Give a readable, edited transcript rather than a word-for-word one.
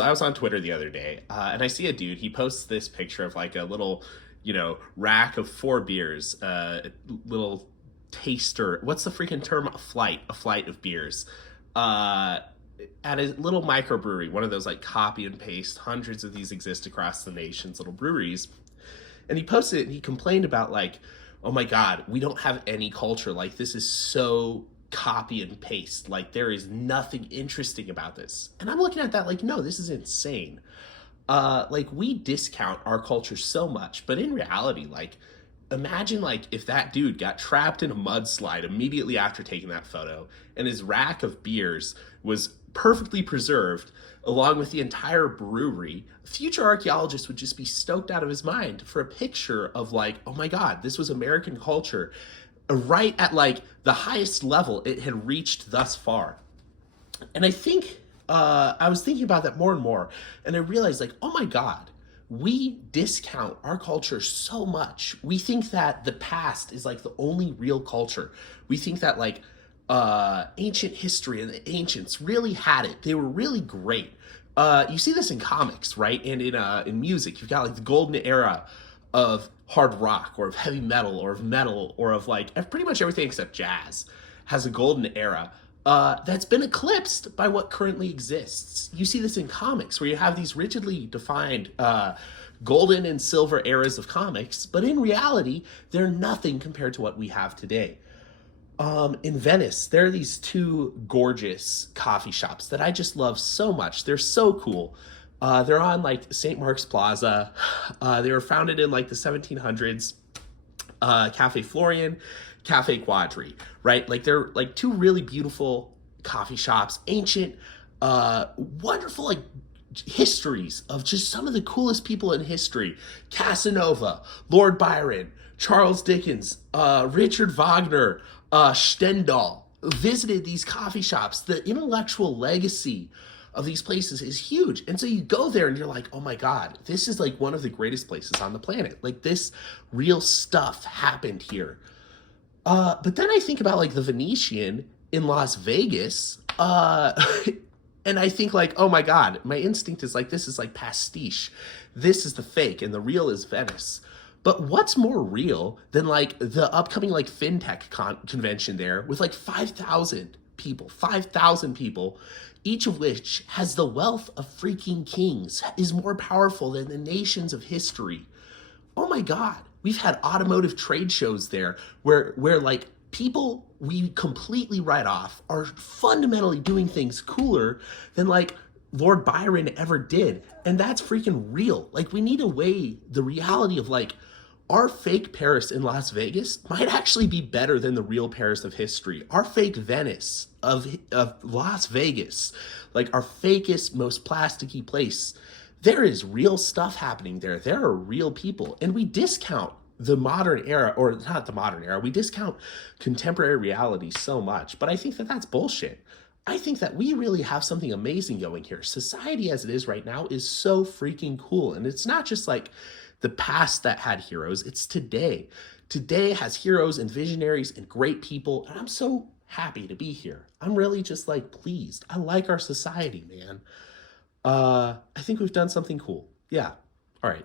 I was on Twitter the other day, and I see a dude. He posts this picture of like a little, rack of 4 beers, little taster. What's the freaking term? A flight of beers, uh, at a little microbrewery. One of those like copy and paste. Hundreds of these exist across the nation's little breweries. And he posted it and he complained about like, oh my God, we don't have any culture. Like this is so copy and paste. Like there is nothing interesting about this. And I'm looking at that like, no, this is insane. Like we discount our culture so much, but in reality, like imagine like if that dude got trapped in a mudslide immediately after taking that photo and his rack of beers was perfectly preserved along with the entire brewery. Future archaeologists would just be stoked out of his mind for a picture of like, oh my God, this was American culture right at like the highest level it had reached thus far. And I think I was thinking about that more and more, and I realized like, oh my God, we discount our culture so much. We think that the past is like the only real culture. We think that like ancient history and the ancients really had it. They were really great. You see this in comics, right? And in music, you've got like the golden era of hard rock or of heavy metal or of metal or of like pretty much everything except jazz has a golden era that's been eclipsed by what currently exists. You see this in comics where you have these rigidly defined golden and silver eras of comics, but in reality, they're nothing compared to what we have today. In Venice, there are these two gorgeous coffee shops that I just love so much. They're so cool. They're on like St. Mark's Plaza. They were founded in like the 1700s. Cafe Florian, Cafe Quadri, right? Like they're like two really beautiful coffee shops, ancient, wonderful like histories of just some of the coolest people in history. Casanova, Lord Byron, Charles Dickens, Richard Wagner, Stendhal visited these coffee shops. The intellectual legacy of these places is huge. And so you go there and you're like, oh my God, this is like one of the greatest places on the planet. Like this real stuff happened here. But then I think about like the Venetian in Las Vegas, and I think like, oh my God, my instinct is like, this is like pastiche. This is the fake and the real is Venice. But what's more real than like the upcoming like fintech convention there with like 5,000 people, each of which has the wealth of freaking kings, is more powerful than the nations of history. Oh my God, we've had automotive trade shows there where like people we completely write off are fundamentally doing things cooler than like Lord Byron ever did. And that's freaking real. Like we need to weigh the reality of like our fake Paris in Las Vegas might actually be better than the real Paris of history. Our fake Venice of Las Vegas, like our fakest, most plasticky place, there is real stuff happening there. There are real people. And we discount the modern era, or not the modern era, we discount contemporary reality so much. But I think that that's bullshit. I think that we really have something amazing going here. Society as it is right now is so freaking cool. And it's not just like the past that had heroes, it's today. Today has heroes and visionaries and great people. And I'm so happy to be here. I'm really just like pleased. I like our society, man. I think we've done something cool. Yeah. All right.